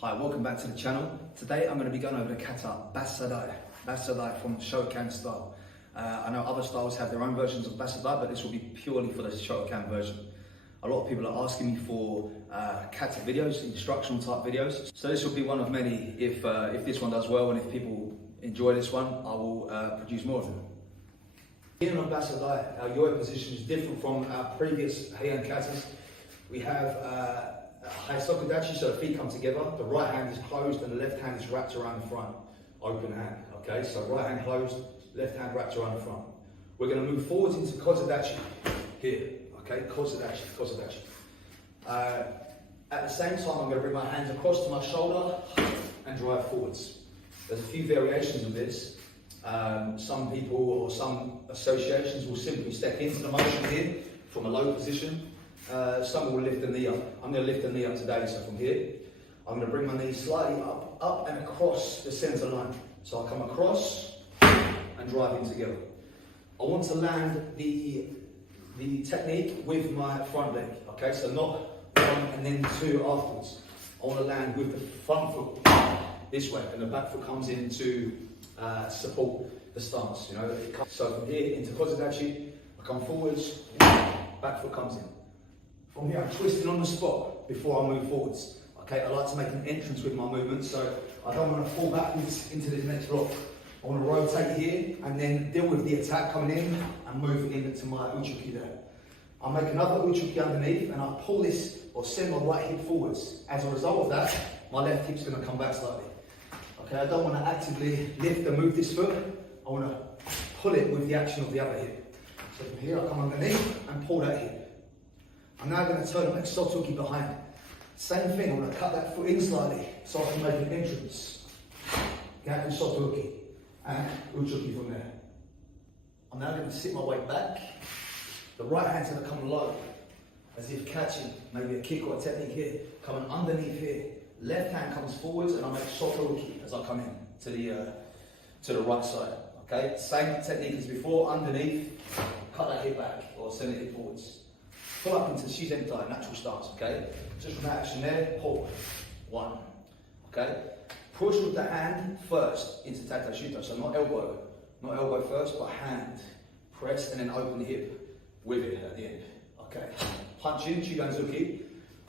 Hi, welcome back to the channel. Today I'm going to be going over the Kata Bassai Dai from Shotokan style. I know other styles have their own versions of Bassai Dai, but this will be purely for the Shotokan version. A lot of people are asking me for Kata videos, instructional type videos. So this will be one of many. If this one does well and if people enjoy this one, I will produce more of them. Here on Bassai Dai, our yo position is different from our previous Heian Katas. We have high sokudachi, so the feet come together. The right hand is closed and the left hand is wrapped around the front. Open hand, okay? So right hand closed, left hand wrapped around the front. We're going to move forwards into Kozadachi here, okay? Kozadachi. At the same time, I'm going to bring my hands across to my shoulder and drive forwards. There's a few variations of this. Some people or some associations will simply step into the motion here from a low position. Some will lift the knee up. I'm going to lift the knee up today, so from here, I'm going to bring my knee slightly up and across the centre line. So I'll come across and drive in together. I want to land the technique with my front leg, okay? So not one and then two afterwards. I want to land with the front foot this way, and the back foot comes in to support the stance, you know? So from here into Kozadachi, I come forwards, back foot comes in. From here, I'm twisting on the spot before I move forwards. Okay, I like to make an entrance with my movement, so I don't want to fall backwards into this next block. I want to rotate here and then deal with the attack coming in and move into my uchuki there. I'll make another uchuki underneath and I'll pull this or send my right hip forwards. As a result of that, my left hip's going to come back slightly. Okay, I don't want to actively lift and move this foot. I want to pull it with the action of the other hip. So from here, I come underneath and pull that hip. I'm now going to turn and make sotoki behind. Same thing, I'm going to cut that foot in slightly so I can make an entrance. Gaku sotoki and uchuki from there. I'm now going to sit my weight back. The right hand's going to come low, as if catching maybe a kick or a technique here. Coming underneath here. Left hand comes forwards and I make sotoki as I come in to the right side. Okay, same technique as before, underneath, cut that hip back or send it forwards. Pull up into Shizen Dai, natural stance, okay? Just from that action there, pull. One, okay? Push with the hand first into Tatai Shuto, so not elbow first, but hand. Press and then open the hip with it at the end, okay? Punch in, Shiganzuki.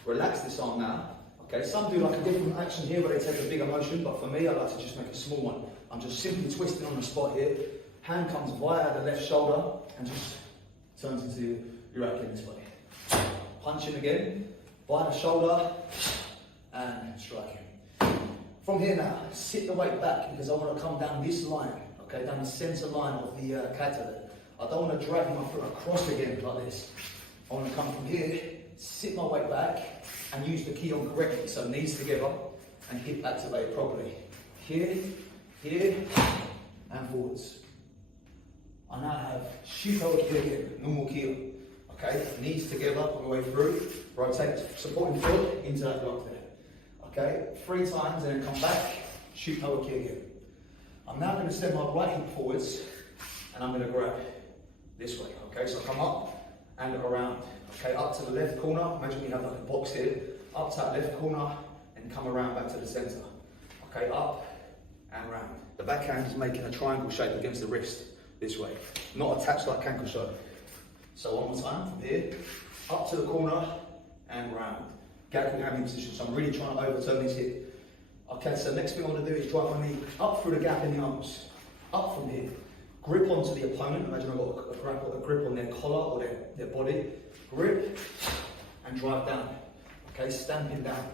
Relax this arm now, okay? Some do like a different action here where they take a bigger motion, but for me, I like to just make a small one. I'm just simply twisting on the spot here. Hand comes via the left shoulder and just turns into Uraki this way. Punch in again, by the shoulder, and strike in. From here now, sit the weight back because I want to come down this line, okay, down the centre line of the kata. I don't want to drag my foot across again like this. I want to come from here, sit my weight back, and use the key on correctly, so knees together, and hip activated properly. Here, and forwards. I now have Shuto again, normal keel. Okay, knees together on the way through, rotate supporting foot into that block there. Okay, 3 times and then come back, shoot over key again. I'm now going to send my right hip forwards and I'm going to grab this way. Okay, so come up and around. Okay, up to the left corner, imagine we have like a box here, up to that left corner and come around back to the centre. Okay, up and round. The backhand is making a triangle shape against the wrist this way, not attached like kankusho. So one more time, from here, up to the corner and round. Gaku hand in position, so I'm really trying to overturn this hip. Okay, so next thing I want to do is drive my knee up through the gap in the arms. Up from here. Grip onto the opponent, imagine I've got a grip on their collar or their body. Grip and drive down. Okay, stamping down.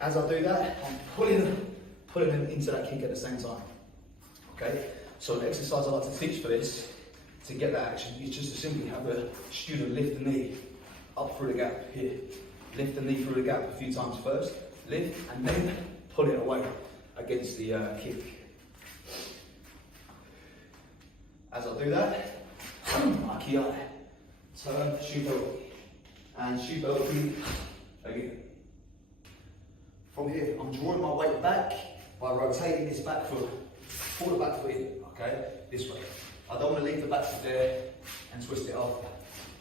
As I do that, I'm pulling them into that kick at the same time. Okay, so an exercise I like to teach for this, to get that action, is just to simply have a student lift the knee up through the gap here. Lift the knee through the gap a few times first, lift, and then pull it away against the kick. As I do that, Akiai, turn, Shuto, and Shuto again. From here, I'm drawing my weight back by rotating this back foot. Pull the back foot in, okay, this way. I don't want to leave the back foot there and twist it after.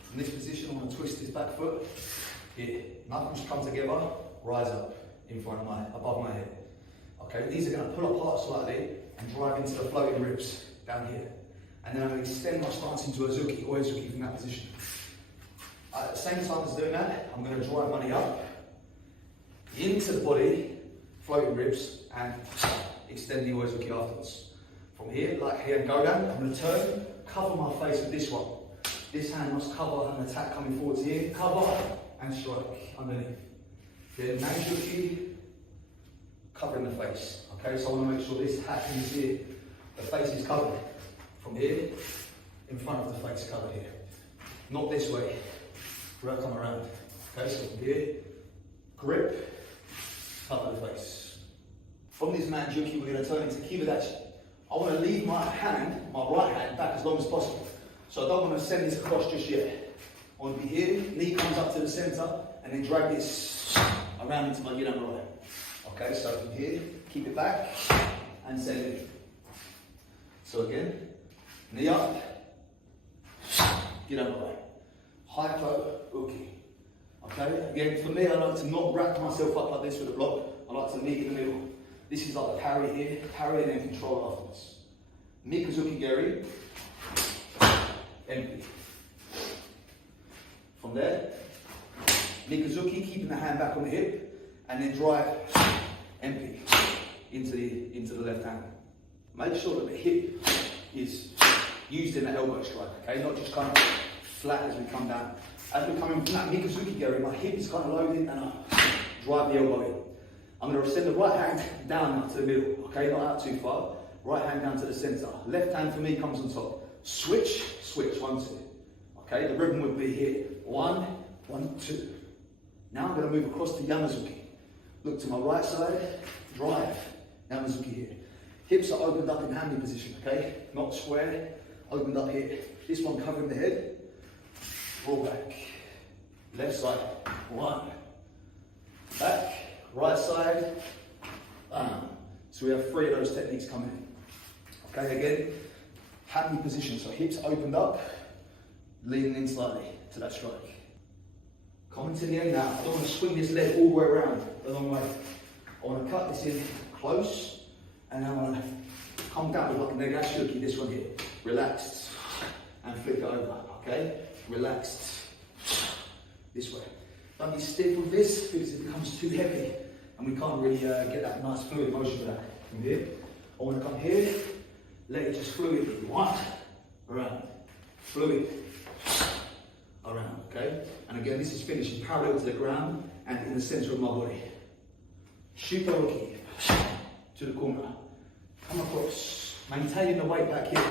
From this position, I want to twist this back foot here. Knuckles come together, rise up in front of above my head. Okay, these are going to pull apart slightly and drive into the floating ribs down here. And then I'm going to extend my stance into a zuki, or zuki from that position. At the same time as doing that, I'm going to drive my knee up, into the body, floating ribs, and extend the oizuki afterwards. From here, like here, go down, I'm going to turn, cover my face with this one. This hand must cover an attack coming forwards here, cover, and strike underneath. Then Nanjuki, covering the face. Okay, so I want to make sure this happens here. The face is covered. From here, in front of the face, covered here. Not this way, where I come around. Okay, so from here, grip, cover the face. From this Manjuki, we're going to turn into Kibadachi. I want to leave my hand, my right hand, back as long as possible. So I don't want to send this across just yet. I want to be here, knee comes up to the center, and then drag this around into my Yunamura. Okay, so from here, keep it back, and send it. So again, knee up, Yunamura. Hypo, uki. Okay, again, for me, I like to not wrap myself up like this with a block. I like to meet in the middle. This is like the parry here, parry and then control afterwards. Mikuzuki Geri, empty. From there, Mikuzuki, keeping the hand back on the hip, and then drive, empty, into the left hand. Make sure that the hip is used in the elbow strike, okay? Not just kind of flat as we come down. As we're coming from that Mikuzuki Geri, my hip is kind of loaded and I drive the elbow in. I'm going to send the right hand down to the middle, okay? Not out too far. Right hand down to the center. Left hand for me comes on top. Switch, switch, 1, 2. Okay, the rhythm would be here. 1, 1, 2. Now I'm going to move across to Yamazuki. Look to my right side, drive. Yamazuki here. Hips are opened up in hammy position, okay? Not square, opened up here. This one covering the head. Roll back. Left side, 1. Back, right side, bam. So we have 3 of those techniques coming. Okay, again, hammy position. So hips opened up, leaning in slightly to that strike. Coming to the end now. I don't want to swing this leg all the way around the long way. I want to cut this in close, and I want to come down with like a negashuki, this one here. Relaxed, and flip it over, okay? Relaxed, this way. Don't be stiff with this because it becomes too heavy, and we can't really get that nice fluid motion with that. From here, I want to come here, let it just fluid, 1, around, fluid, around, okay? And again, this is finishing parallel to the ground and in the center of my body. Shutoroki, to the corner, come across, maintaining the weight back here,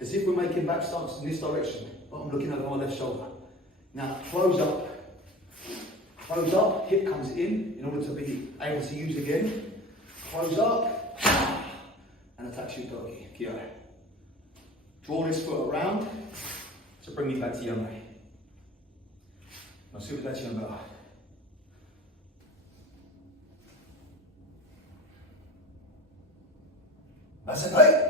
as if we're making back stance in this direction, but I'm looking over my left shoulder. Now, close up, hip comes in order to be able to use again. Close up, and attack Shutoroki, Kyo. Draw this foot around, to bring me back to Yame. Now, Subidachi Yamba. Bassai Dai.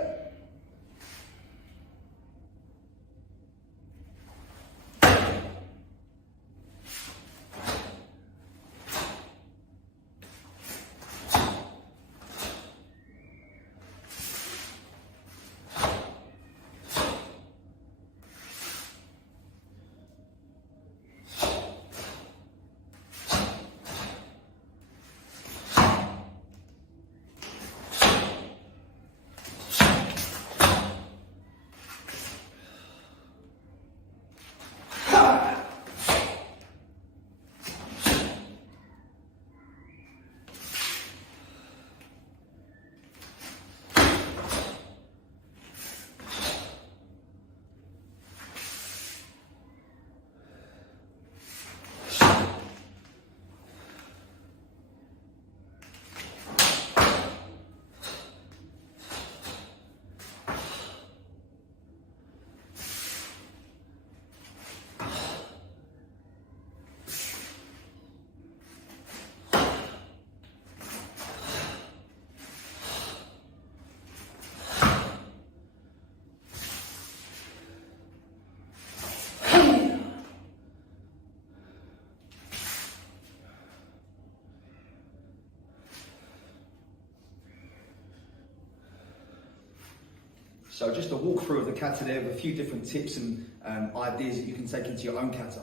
So just a walkthrough of the kata there with a few different tips and ideas that you can take into your own kata.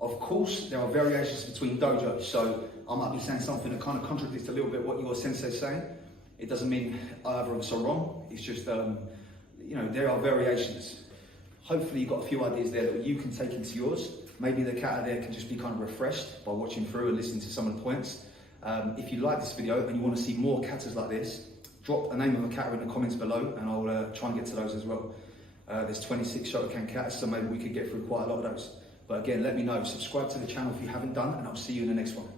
Of course, there are variations between dojos, so I might be saying something that kind of contradicts a little bit what your sensei is saying. It doesn't mean either of us are wrong, it's just, you know, there are variations. Hopefully you've got a few ideas there that you can take into yours. Maybe the kata there can just be kind of refreshed by watching through and listening to some of the points. If you like this video and you want to see more katas like this, drop a name of a kata in the comments below and I'll try and get to those as well. There's 26 Shotokan katas, so maybe we could get through quite a lot of those. But again, let me know, subscribe to the channel if you haven't done, and I'll see you in the next one.